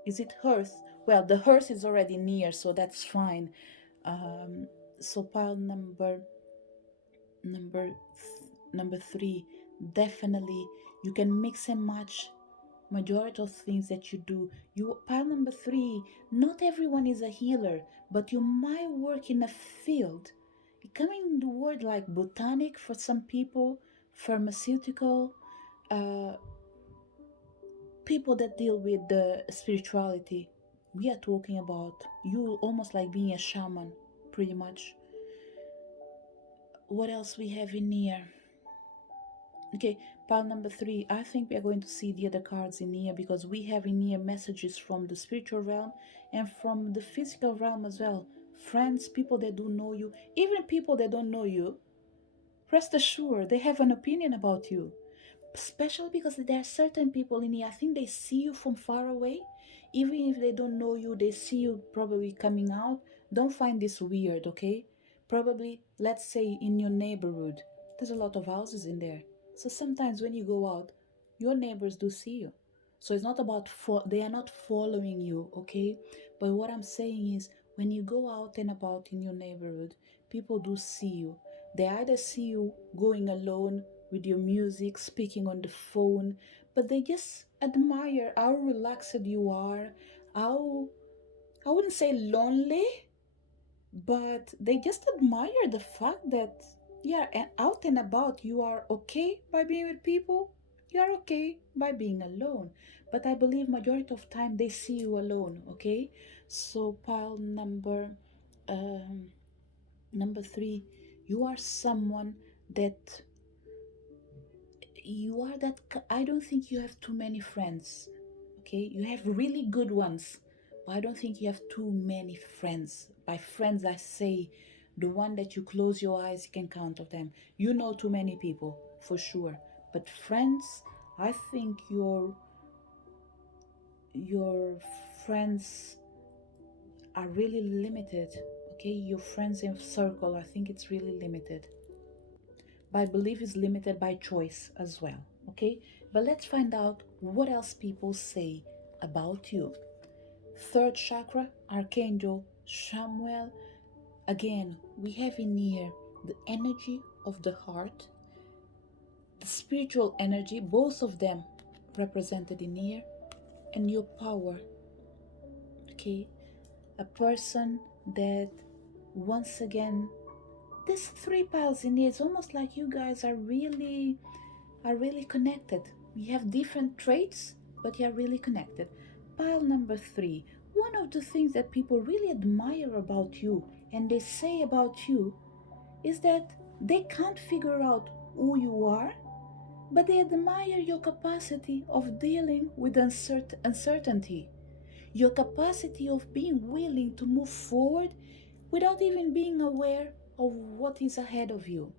Is it earth? Well, the earth is already near, so that's fine. um, so pile number number three, definitely you can mix and match majority of things that you do. You pile number three, not everyone is a healer, but you might work in a field. Coming the word like botanic for some people, pharmaceutical, uh, people that deal with the spirituality. We are talking about you almost like being a shaman, pretty much. What else we have in here? Okay, pile number three. I think we are going to see the other cards in here because we have in here messages from the spiritual realm and from the physical realm as well. Friends, people that do know you, even people that don't know you, rest assured they have an opinion about you. Especially because there are certain people in here, I think they see you from far away. Even if they don't know you, they see you probably coming out. Don't find this weird, okay? Probably, let's say in your neighborhood, there's a lot of houses in there. So sometimes when you go out, your neighbors do see you. So it's not about, they are not following you, okay? But what I'm saying is, when you go out and about in your neighborhood, people do see you. They either see you going alone with your music, speaking on the phone, but they just admire how relaxed you are, how, I wouldn't say lonely, but they just admire the fact that, yeah, and out and about, you are okay by being with people, you are okay by being alone. But I believe majority of time they see you alone, okay? So pile um, number three, you are someone that you are that I don't think you have too many friends. Okay, you have really good ones, but I don't think you have too many friends. By friends I say the one that you close your eyes you can count of them. You know too many people for sure, but friends, I think your friends are really limited. Okay, your friends in circle, I think it's really limited. By belief is limited by choice as well. Okay, but let's find out what else people say about you. Third chakra, Archangel Samuel. Again, we have in here the energy of the heart, the spiritual energy, both of them represented in here, and your power. Okay, a person that once again, these three piles in here, it's almost like you guys are really connected. You have different traits, but you are really connected. Pile number three, one of the things that people really admire about you and they say about you is that they can't figure out who you are, but they admire your capacity of dealing with uncertainty, your capacity of being willing to move forward without even being aware of what is ahead of you.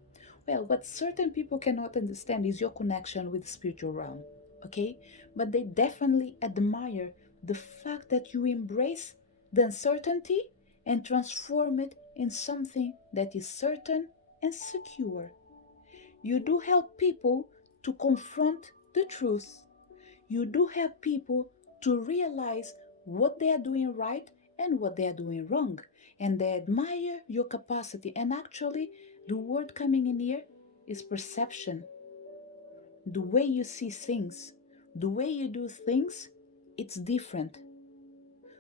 Well, what certain people cannot understand is your connection with the spiritual realm, okay? But they definitely admire the fact that you embrace the uncertainty and transform it in something that is certain and secure. You do help people to confront the truth. You do help people to realize what they are doing right and what they are doing wrong. And they admire your capacity. And actually, the word coming in here is perception. The way you see things, the way you do things, it's different.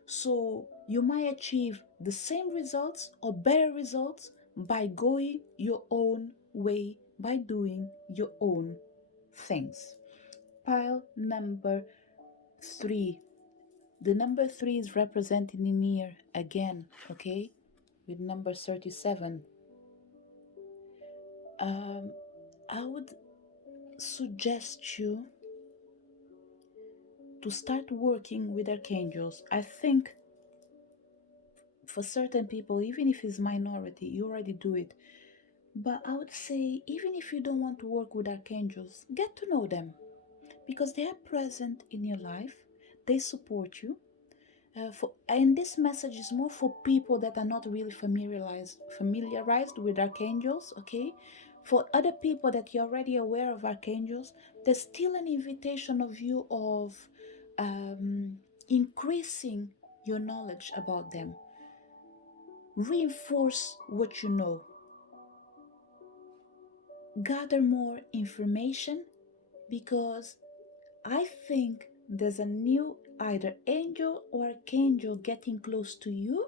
So you might achieve the same results or better results by going your own way, by doing your own things. Pile number three. The number three is represented in here again, okay, with number 37. I would suggest you to start working with archangels. I think for certain people, even if it's minority, you already do it. But I would say, even if you don't want to work with archangels, get to know them because they are present in your life. They support you. And this message is more for people that are not really familiarized with archangels, okay? For other people that you're already aware of archangels, there's still an invitation of you of increasing your knowledge about them. Reinforce what you know. Gather more information because I think there's a new either angel or archangel getting close to you,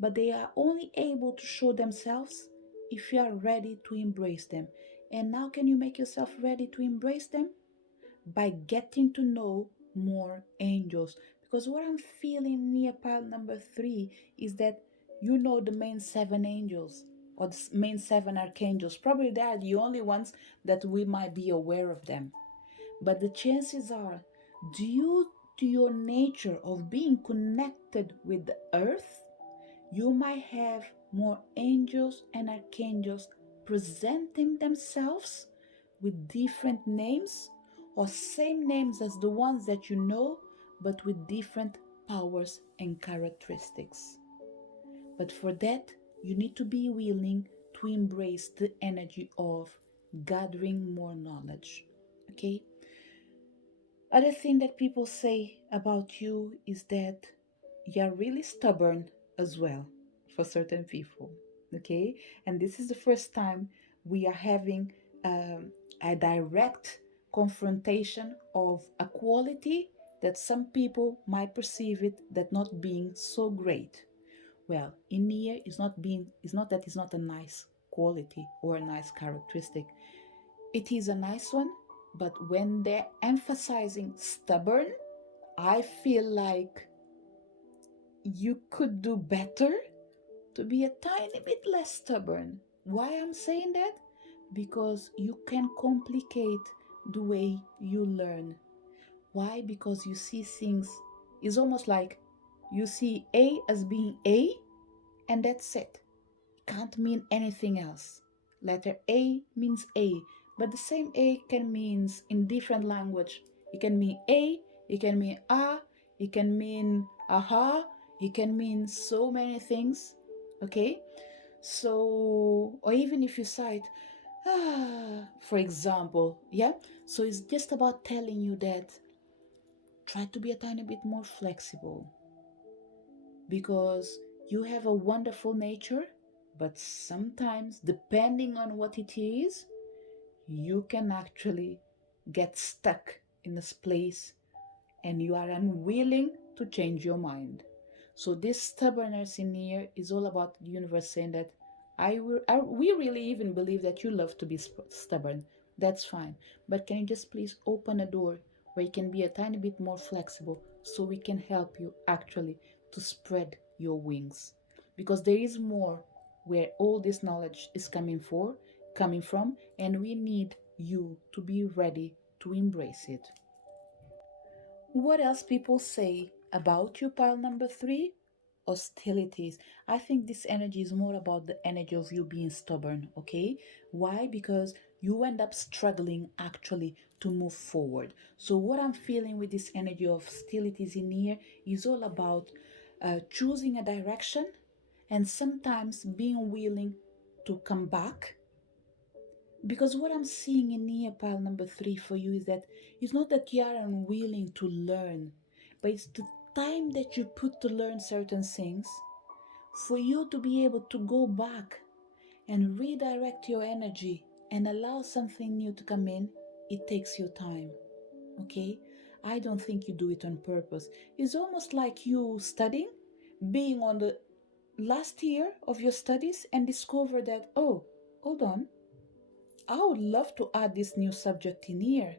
but they are only able to show themselves if you are ready to embrace them. And how can you make yourself ready to embrace them? By getting to know more angels. Because what I'm feeling near pile number three is that you know the main seven angels or the main seven archangels. Probably they are the only ones that we might be aware of them. But the chances are, due to your nature of being connected with the earth, you might have more angels and archangels presenting themselves with different names or same names as the ones that you know, but with different powers and characteristics. But for that, you need to be willing to embrace the energy of gathering more knowledge. Okay? Other thing that people say about you is that you're really stubborn as well for certain people. Okay? And this is the first time we are having a direct confrontation of a quality that some people might perceive it that not being so great. Well, in here is not that it's not a nice quality or a nice characteristic. It is a nice one, but when they're emphasizing stubborn, I feel like you could do better to be a tiny bit less stubborn. Why I'm saying that? Because you can complicate the way you learn. Why? Because you see things, it's almost like you see A as being A, and that's it. It can't mean anything else. Letter A means A, but the same A can mean in different language. It can mean A, it can mean ah, it can mean aha, it can mean so many things. Okay? So, or even if you cite for example, yeah? So it's just about telling you that try to be a tiny bit more flexible, because you have a wonderful nature, but sometimes, depending on what it is, you can actually get stuck in this place and you are unwilling to change your mind. So this stubbornness in here is all about the universe saying that we really even believe that you love to be stubborn. That's fine. But can you just please open a door where you can be a tiny bit more flexible so we can help you actually to spread your wings? Because there is more where all this knowledge is coming from, and we need you to be ready to embrace it. What else people say about you, pile number three? Hostilities. I think this energy is more about the energy of you being stubborn, okay? Why? Because you end up struggling actually to move forward. So, what I'm feeling with this energy of hostilities in here is all about choosing a direction and sometimes being willing to come back, because what I'm seeing in here, pile number three, for you is that it's not that you are unwilling to learn, but it's the time that you put to learn certain things. For you to be able to go back and redirect your energy and allow something new to come in, it takes you time. Okay? I don't think you do it on purpose. It's almost like you studying, being on the last year of your studies and discover that, oh, hold on, I would love to add this new subject in here,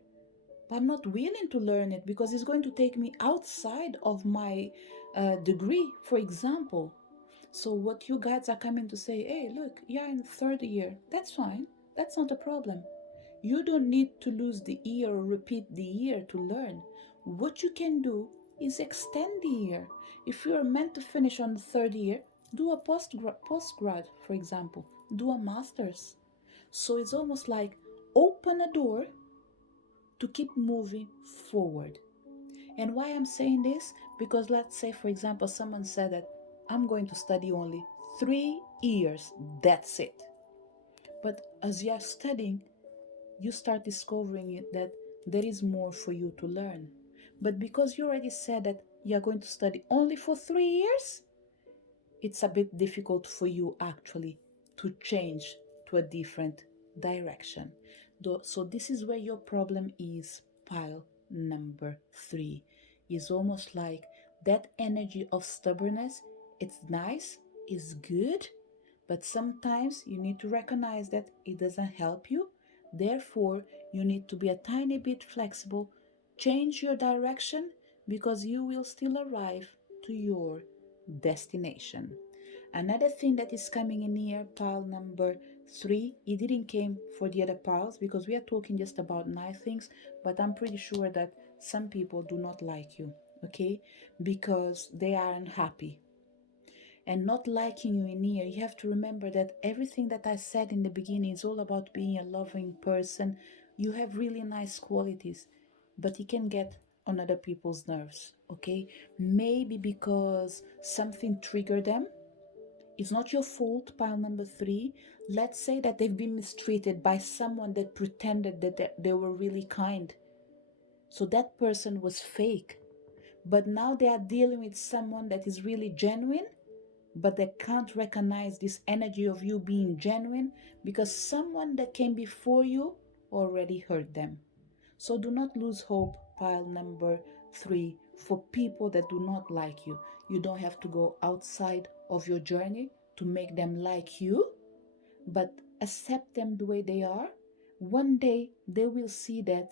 but I'm not willing to learn it because it's going to take me outside of my degree, for example. So, what you guys are coming to say, hey, look, you're in third year. That's fine. That's not a problem. You don't need to lose the year or repeat the year to learn. What you can do is extend the year. If you're meant to finish on the third year, do a postgrad, for example, do a master's. So it's almost like open a door to keep moving forward. And why I'm saying this? Because let's say, for example, someone said that I'm going to study only 3 years, that's it. But as you are studying, you start discovering it that there is more for you to learn. But because you already said that you're going to study only for 3 years, it's a bit difficult for you actually to change to a different direction. So this is where your problem is, pile number three. Is almost like that energy of stubbornness. It's nice, it's good, but sometimes you need to recognize that it doesn't help you. Therefore, you need to be a tiny bit flexible, change your direction, because you will still arrive to your destination. Another thing that is coming in here, pile number three, it didn't came for the other piles because we are talking just about nice things, but I'm pretty sure that some people do not like you, okay? Because they are unhappy. And not liking you in here, you have to remember that everything that I said in the beginning is all about being a loving person. You have really nice qualities, but it can get on other people's nerves, okay? Maybe because something triggered them. It's not your fault, pile number three. Let's say that they've been mistreated by someone that pretended that they were really kind. So that person was fake. But now they are dealing with someone that is really genuine, but they can't recognize this energy of you being genuine because someone that came before you already hurt them. So do not lose hope, pile number three, for people that do not like you. You don't have to go outside of your journey to make them like you, but accept them the way they are. One day they will see that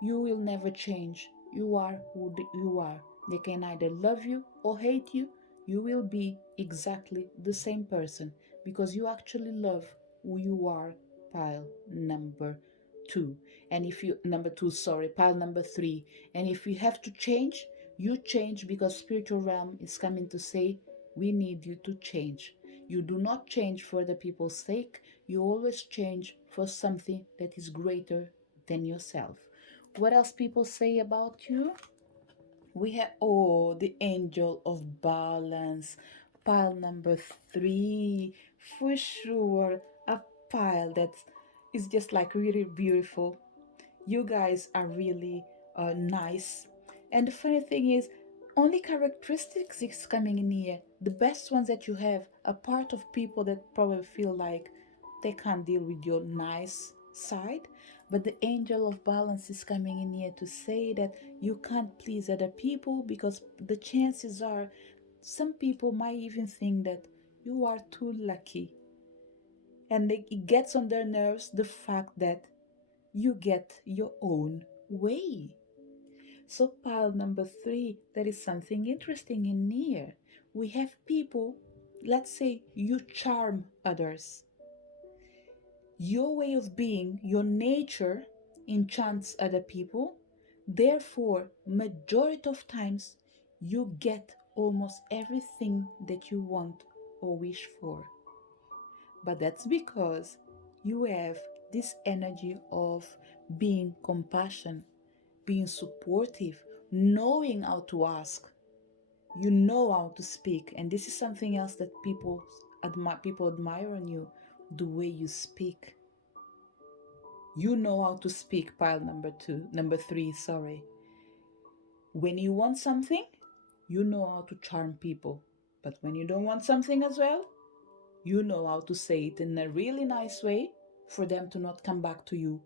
you will never change. You are who you are. They can either love you or hate you. You will be exactly the same person because you actually love who you are, pile number two. And if you, number two, sorry, pile number three. And if you have to change, you change because spiritual realm is coming to say, we need you to change. You do not change for the people's sake. You always change for something that is greater than yourself. What else people say about you? We have, oh, the angel of balance, pile number three, for sure. A pile that is just like really beautiful. You guys are really nice. And the funny thing is, only characteristics is coming in here. The best ones that you have are part of people that probably feel like they can't deal with your nice side. But the angel of balance is coming in here to say that you can't please other people because the chances are some people might even think that you are too lucky. And it gets on their nerves the fact that you get your own way. So, pile number three, there is something interesting in here. We have people, let's say you charm others. Your way of being, your nature enchants other people. Therefore, majority of times you get almost everything that you want or wish for. But that's because you have this energy of being compassion, being supportive, knowing how to ask. You know how to speak, and this is something else that people admire on you, the way you speak. You know how to speak, pile number three, sorry. When you want something, you know how to charm people. But when you don't want something as well, you know how to say it in a really nice way for them to not come back to you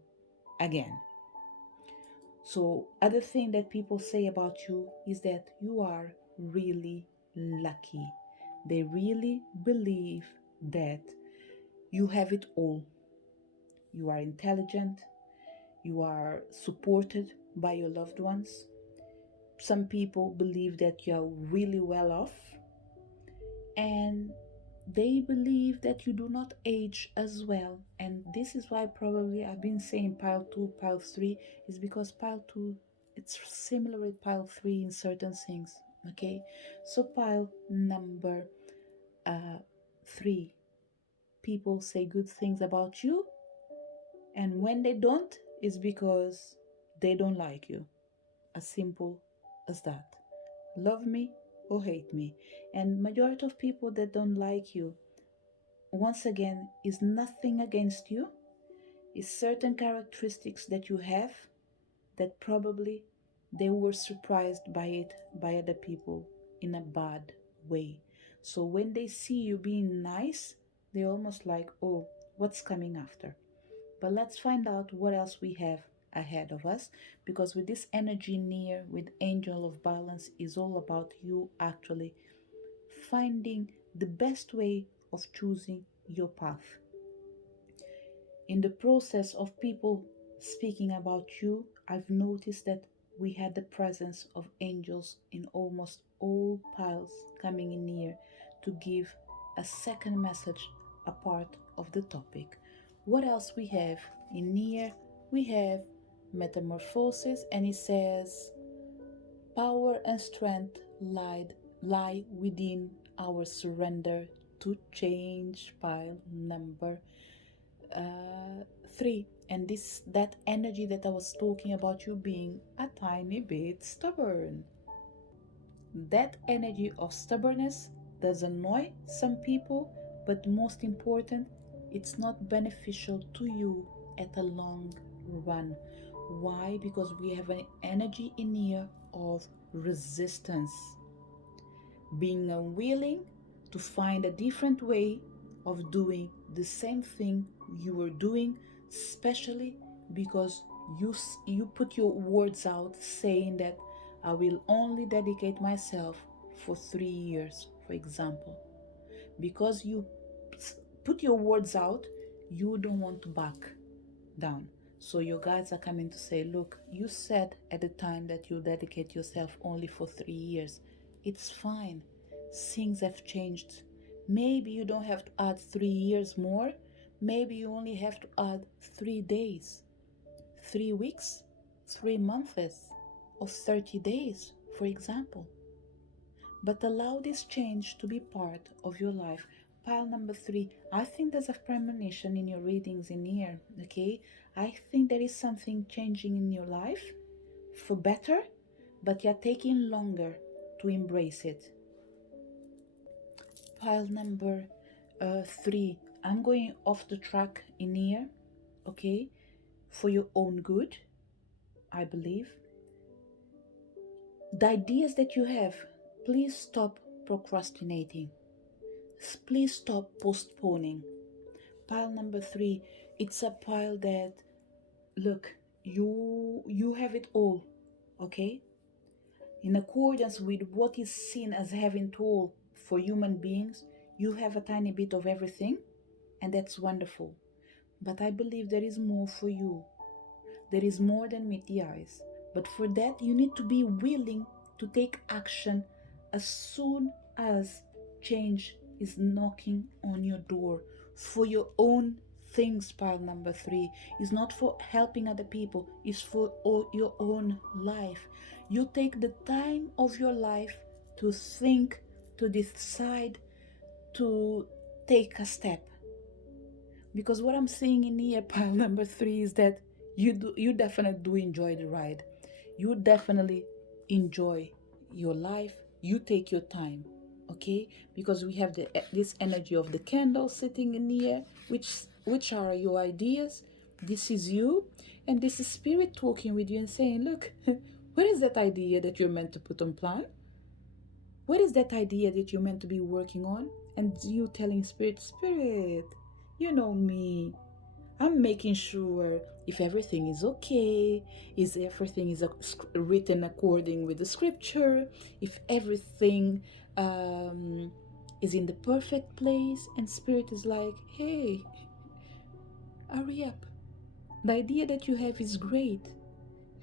again. So, other thing that people say about you is that you are really lucky. They really believe that you have it all. You are intelligent, you are supported by your loved ones. Some people believe that you're really well off, and they believe that you do not age as well. And this is why probably I've been saying pile 2, pile 3 is because pile 2 it's similar with pile 3 in certain things. Okay, so pile number 3, people say good things about you, and when they don't, it's because they don't like you. As simple as that. Love me or hate me. And majority of people that don't like you, once again, is nothing against you. It's certain characteristics that you have that probably they were surprised by it by other people in a bad way. So when they see you being nice, they almost like, oh, what's coming after? But let's find out what else we have ahead of us, because with this energy near with angel of balance is all about you actually finding the best way of choosing your path. In the process of people speaking about you, I've noticed that we had the presence of angels in almost all piles coming in here to give a second message, a part of the topic. What else we have in here? We have metamorphosis, and it says power and strength lie within our surrender to change, pile number 3. And this that energy that I was talking about, you being a tiny bit stubborn, that energy of stubbornness does annoy some people, but most important, it's not beneficial to you at a long run. Why? Because we have an energy in here of resistance, being unwilling to find a different way of doing the same thing you were doing, especially because you put your words out saying that I will only dedicate myself for 3 years, for example. Because you put your words out, you don't want to back down. So your guides are coming to say, look, you said at the time that you dedicate yourself only for 3 years. It's fine. Things have changed. Maybe you don't have to add 3 years more. Maybe you only have to add 3 days, 3 weeks, 3 months, or 30 days, for example. But allow this change to be part of your life. Pile number 3, I think there's a premonition in your readings in here, okay? I think there is something changing in your life for better, but you're taking longer to embrace it. Pile number 3, I'm going off the track in here, okay? For your own good, I believe. The ideas that you have, please stop procrastinating. Please stop postponing. Pile number 3, it's a pile that, look, you have it all, okay? In accordance with what is seen as having tool for human beings, you have a tiny bit of everything, and that's wonderful. But I believe there is more for you. There is more than meet the eyes. But for that, you need to be willing to take action as soon as change is knocking on your door for your own things. Pile number 3 is not for helping other people, it's for your own life. You take the time of your life to think, to decide, to take a step. Because what I'm seeing in here, pile number 3, is that you definitely do enjoy the ride. You definitely enjoy your life. You take your time, okay? Because we have this energy of the candle sitting in here, which are your ideas. This is you, and this is spirit talking with you and saying, look, where is that idea that you're meant to put on plan? What is that idea that you're meant to be working on? And you telling spirit, you know me. I'm making sure if everything is okay, is everything is written according with the scripture, if everything is in the perfect place, and spirit is like, hey, hurry up. The idea that you have is great.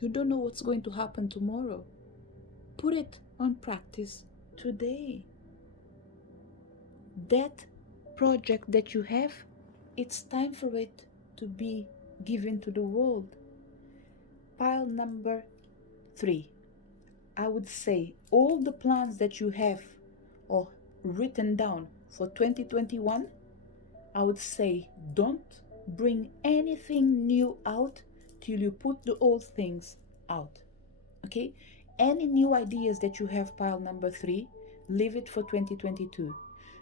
You don't know what's going to happen tomorrow. Put it on practice today. That project that you have, it's time for it to be given to the world. Pile number 3, I would say all the plans that you have or written down for 2021, I would say don't bring anything new out till you put the old things out. Okay? Any new ideas that you have, pile number 3, leave it for 2022.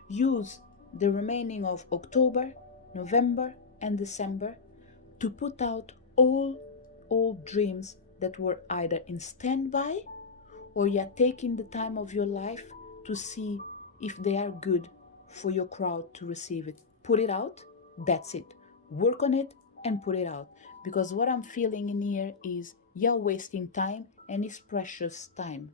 Use the remaining of October, November, and December to put out all old dreams that were either in standby or you're taking the time of your life to see if they are good for your crowd to receive it. Put it out, that's it. Work on it and put it out. Because what I'm feeling in here is you're wasting time, and it's precious time.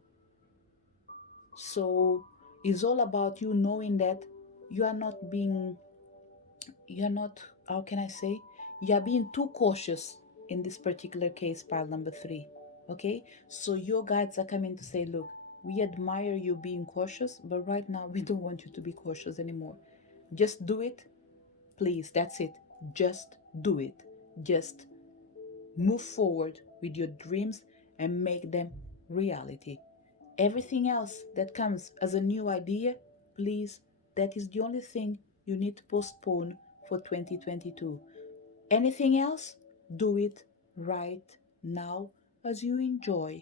So it's all about you knowing that you are not being, you're not, how can I say, you are being too cautious in this particular case, pile number 3. Okay, so your guides are coming to say, look, we admire you being cautious, but right now we don't want you to be cautious anymore. Just do it, please. That's it. Just do it. Just move forward with your dreams and make them reality. Everything else that comes as a new idea, please, that is the only thing you need to postpone for 2022. Anything else, do it right now as you enjoy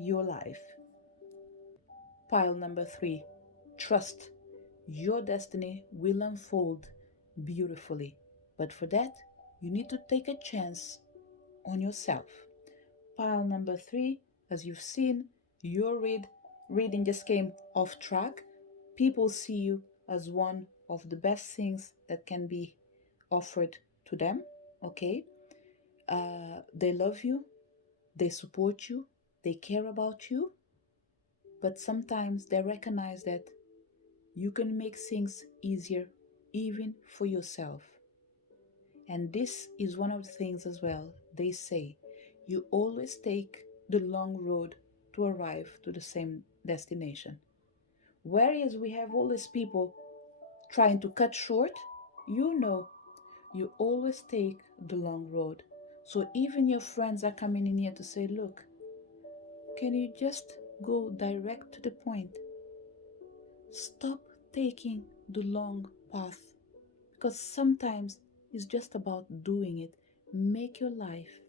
your life. Pile number 3, trust your destiny will unfold beautifully. But for that, you need to take a chance on yourself. Pile number 3, as you've seen, your reading just came off track. People see you as one of the best things that can be offered to them, okay? They love you, they support you, they care about you, but sometimes they recognize that you can make things easier even for yourself. And this is one of the things as well. They say you always take the long road to arrive to the same destination. Whereas we have all these people trying to cut short, you always take the long road. So even your friends are coming in here to say, look, can you just go direct to the point? Stop taking the long path, because sometimes it's just about doing it. Make your life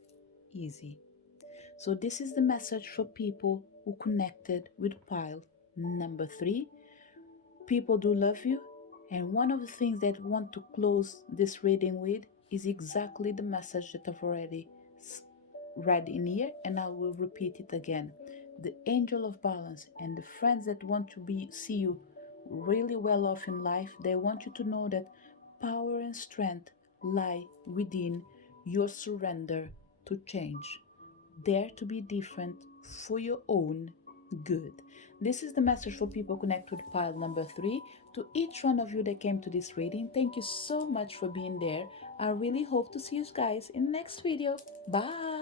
easy. So this is the message for people who connected with pile number 3. People do love you, and one of the things that I want to close this reading with is exactly the message that I've already read in here, and I will repeat it again. the angel of balance, and the friends that want to see you really well off in life. They want you to know that power and strength lie within your surrender to change. Dare to be different for your own good. This is the message for people connected with pile number 3. To each one of you that came to this reading, thank you so much for being there. I really hope to see you guys in the next video. Bye.